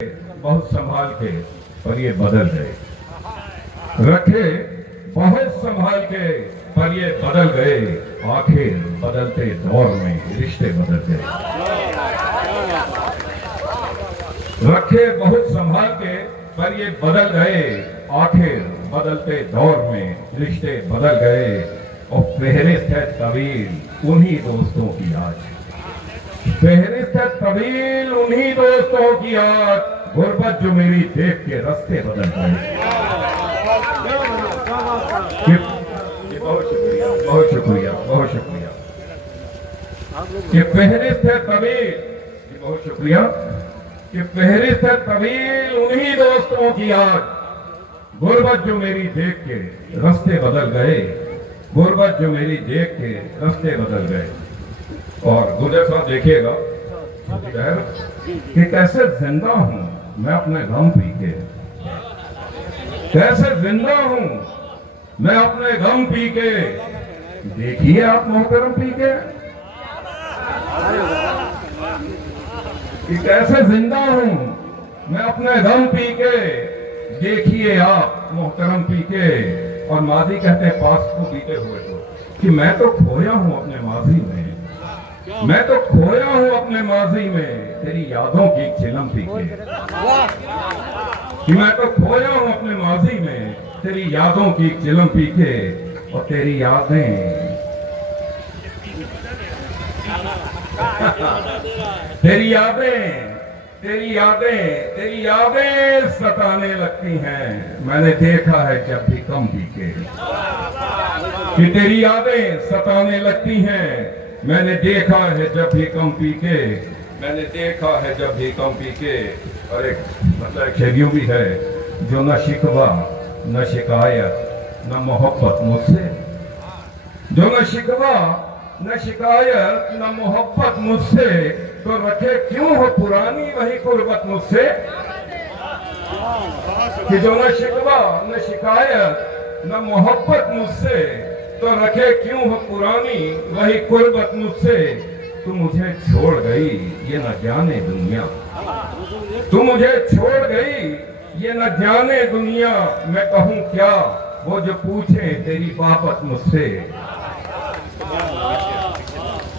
बहुत संभाल के, पर ये बदल गए। रखे बहुत संभाल के, पर ये बदल गए। आखिर बदलते दौर में रिश्ते बदल गए। रखे बहुत संभाल के, पर ये बदल गए। आखिर बदलते दौर में रिश्ते बदल गए। और फेहरिस्त है तवील उन्हीं दोस्तों की आज। फेहरिस्त है तवील उन्हीं दोस्तों की आज। गुर्बत जो मेरी देख के रास्ते बदल गए। बहुत शुक्रिया, बहुत शुक्रिया, बहुत शुक्रिया। ये फेहरिस्त है तवील, बहुत शुक्रिया। ये फेहरिस्त है तवील उन्हीं दोस्तों की आज। गुर्बत जो मेरी देख के रास्ते बदल गए। गुर्बत जो मेरी देख के रास्ते बदल गए। और गुजर साहब देखिएगा कि कैसे जिंदा हूं मैं अपने गम पी के। कैसे जिंदा हूं मैं अपने गम पी के। देखिए आप मोहतरम पी के कि कैसे जिंदा हूं मैं अपने गम पी के। देखिए आप मोहतरम पी के। और माजी कहते हैं पास को पीते हुए तो कि मैं तो खोया हूं अपने माजी में। मैं तो खोया हूं अपने माजी में तेरी यादों की चिलम पी के। कि मैं तो खोया हूं अपने माजी में तेरी यादों की चिलम पी के। और तेरी यादें तेरी यादें तेरी यादें तेरी यादें सताने लगती हैं। मैंने देखा है जब भी कम पी के कि तेरी यादें सताने लगती हैं। मैंने देखा है जब भी कम पी के। मैंने देखा है जब भी कम पी के। और एक मतलब शेरियों भी है जो न शिकवा न शिकायत न मोहब्बत मुझसे। जो न शिकवा न शिकायत न मोहब्बत मुझसे। तो रखे क्यों हो पुरानी वही गुर्बत मुझसे। कि जो न शिकवा न शिकायत न मोहब्बत मुझसे। तो रखे क्यों हो पुरानी वही गुर्बत मुझसे। तू मुझे छोड़ गई ये न जाने दुनिया। तू मुझे छोड़ गई ये न जाने दुनिया। मैं कहूँ क्या वो जो पूछे तेरी बाबत मुझसे।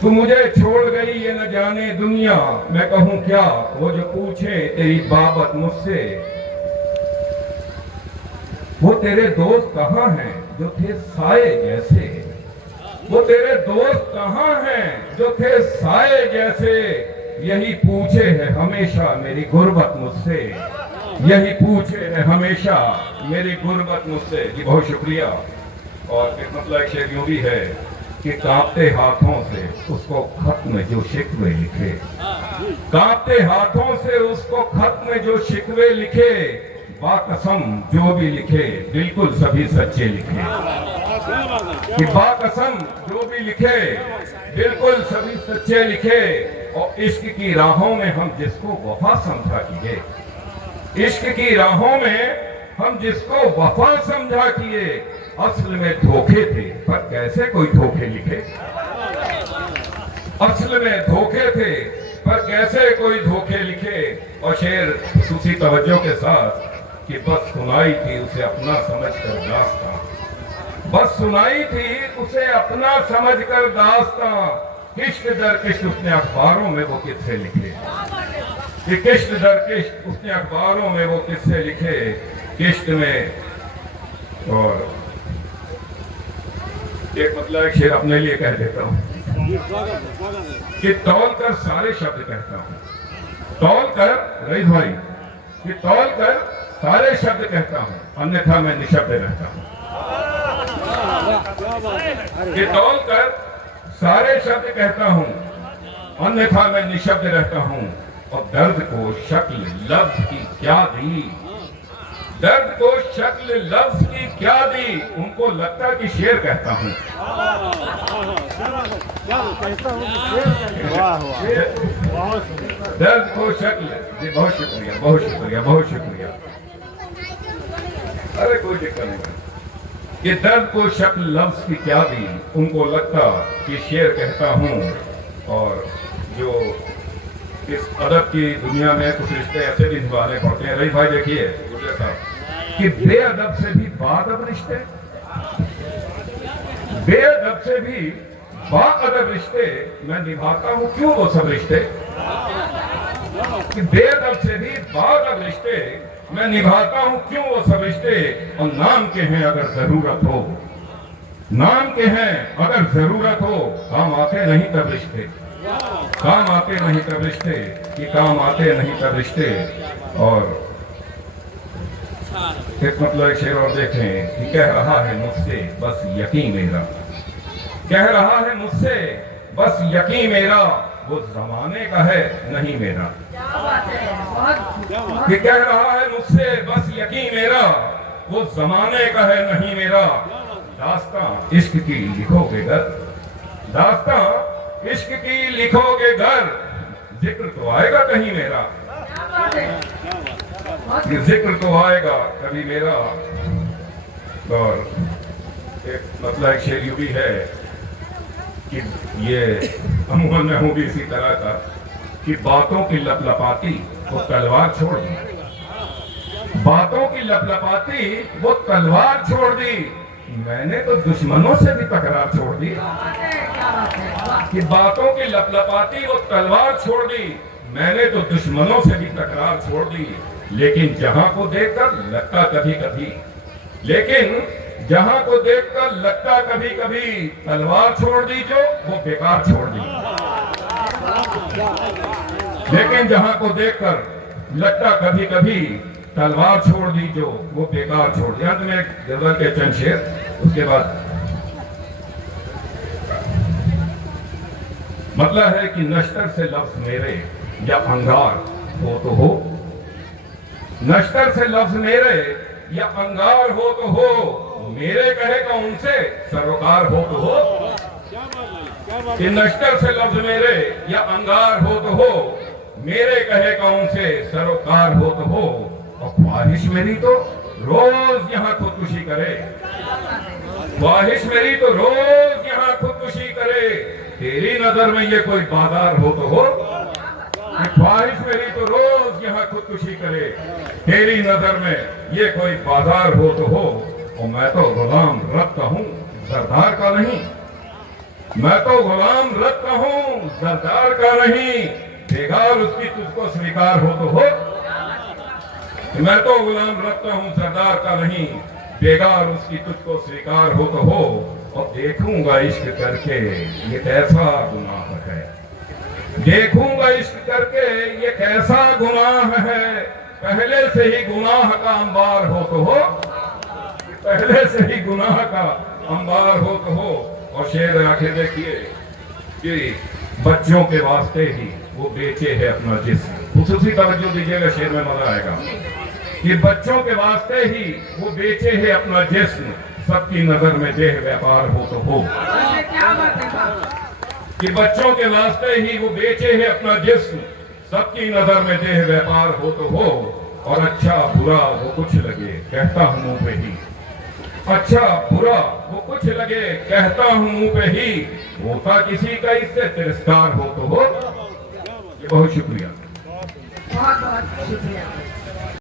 तू मुझे छोड़ गई ये न जाने दुनिया। मैं कहूँ क्या वो जो पूछे तेरी बाबत मुझसे। वो तेरे दोस्त कहाँ हैं जो थे साए जैसे। वो तेरे दोस्त कहाँ हैं जो थे साए जैसे। यही पूछे है हमेशा मेरी गुर्बत मुझसे। यही पूछे है हमेशा मेरी गुर्बत मुझसे। जी बहुत शुक्रिया। और एक मतलब एक शेर यूं भी है कि कांपते हाथों से उसको खत में जो शिकवे लिखे। कांपते हाथों से उसको खत में जो शिकवे लिखे। बाकसम जो भी लिखे बिल्कुल सभी सच्चे लिखे। कि बाकसम जो भी लिखे बिल्कुल सभी सच्चे लिखे। और इश्क की राहों में हम जिसको वफा समझा किए। इश्क की राहों में हम जिसको वफा समझा किए। असल में धोखे थे पर कैसे कोई धोखे लिखे। असल में धोखे थे पर कैसे कोई धोखे लिखे। और शेर खुसूसी तवज्जो के साथ कि बस सुनाई थी उसे अपना समझकर दास्तां। बस सुनाई थी उसे अपना समझकर दास्तां। किश्त दर किश्त उसने अखबारों में वो किस्से लिखे। कि किश्त दर किश्त उसने अखबारों में वो किस्से लिखे। किश्त में और एक मतलब एक शेर अपने लिए कह देता हूं कि तौल कर सारे शब्द कहता हूं। तौल कर रईस भाई कि तौल कर सारे शब्द कहता हूं अन्यथा मैं निशब्द रहता हूं। कि तौल कर सारे शब्द कहता हूं अन्यथा मैं निशब्द रहता हूं। और दर्द को शक्ल लफ्ज की क्या दी। दर्द को शक्ल लफ्ज की क्या दी। उनको लगता कि शेर कहता हूं। दर्द को शक्ल जी बहुत शुक्रिया, बहुत शुक्रिया, बहुत शुक्रिया। अरे कोई दिक्कत नहीं। कि दर्द को शक्ल लफ्ज की क्या दी। उनको लगता कि शेर कहता हूं। और जो इस अदब की दुनिया में कुछ रिश्ते ऐसे भी निभाने पड़ते हैं। रही भाई देखिए गुजर साहब कि बेअदब से भी बाअदब रिश्ते, बेअदब से भी बाअदब रिश्ते मैं निभाता हूं क्यों वो सब रिश्ते, कि बेअदब से भी बाअदब रिश्ते मैं निभाता हूं क्यों वो सब रिश्ते। और नाम के हैं अगर जरूरत हो, नाम के हैं अगर जरूरत हो, काम आते नहीं तब रिश्ते, काम आते नहीं तब रिश्ते, कि काम आते नहीं तब रिश्ते। और एक मतलब शेर और देखें कि कह रहा है मुझसे बस यकीन मेरा, कह रहा है मुझसे बस यकीन मेरा, वो जमाने का है नहीं मेरा। कि कह रहा है मुझसे बस यकीन मेरा, वो जमाने का है नहीं मेरा। दास्तां इश्क की लिखोगे घर, दास्तां इश्क की लिखोगे घर, जिक्र तो आएगा कहीं मेरा, ये जिक्र तो आएगा कभी मेरा। और एक मतलब एक शेर यूं भी है कि ये अमूमन में हूं भी इसी तरह का कि बातों की लपलपाती वो तलवार छोड़ दी, बातों की लपलपाती वो तलवार छोड़ दी, मैंने तो दुश्मनों से भी तकरार छोड़ दी। कि बातों की लपलपाती वो तलवार छोड़ दी, मैंने तो दुश्मनों से भी तकरार छोड़ दी। लेकिन जहां को देखकर लगता कभी कभी, लेकिन जहां को देखकर लगता कभी कभी, तलवार छोड़ दी जो वो बेकार छोड़ दी। लेकिन जहां को देखकर लगता कभी कभी, तलवार छोड़ दी जो वो बेकार छोड़ दी। अंत में गजल के चंद शेर, उसके बाद मतलब है कि नश्तर से लफ्ज मेरे या अंगार हो तो हो, नश्तर से लफ्ज मेरे या अंगार हो तो हो, मेरे कहेगा उनसे सरोकार हो तो हो। कि नश्तर से लफ्ज मेरे या अंगार हो तो हो, मेरे कहेगा उनसे सरोकार हो तो हो। और ख्वाहिश मेरी तो रोज यहाँ खुदकुशी करे, ख्वाहिश मेरी तो रोज यहाँ खुदकुशी करे, तेरी नजर में ये कोई बाजार हो तो हो। ख्वाहिश मेरी तो रोज यहाँ खुदकुशी करे, तेरी नजर में ये कोई बाजार हो तो हो। और मैं तो गुलाम रखता हूँ सरदार का नहीं, मैं तो गुलाम रखता हूँ सरदार का नहीं, बेगार उसकी तुझको स्वीकार हो तो हो। मैं तो गुलाम रखता हूँ सरदार का नहीं, बेगार उसकी तुझको स्वीकार हो तो हो। और देखूंगा इश्क करके ये कैसा गुनाह है, देखूंगा इश्क करके ये कैसा गुनाह है, पहले से ही गुनाह का अंबार हो तो हो, पहले से ही गुनाह का अंबार हो तो हो। और शेर आखिर देखिए कि बच्चों के वास्ते ही वो बेचे है अपना जिस्म, खुसूसी तवज्जो दीजिएगा, शेर में मजा आएगा। कि बच्चों के वास्ते ही वो बेचे है अपना जिस्म, सबकी नजर में देह व्यापार हो तो हो। कि बच्चों के वास्ते ही वो बेचे है अपना जिस्म, सबकी नजर में देह व्यापार हो तो हो। और अच्छा बुरा वो कुछ लगे कहता हूं मुंह पे ही, अच्छा बुरा वो कुछ लगे कहता हूं मुंह पे ही, होता किसी का इससे तिरस्कार हो तो हो। ये बहुत शुक्रिया, बहुत बहुत शुक्रिया।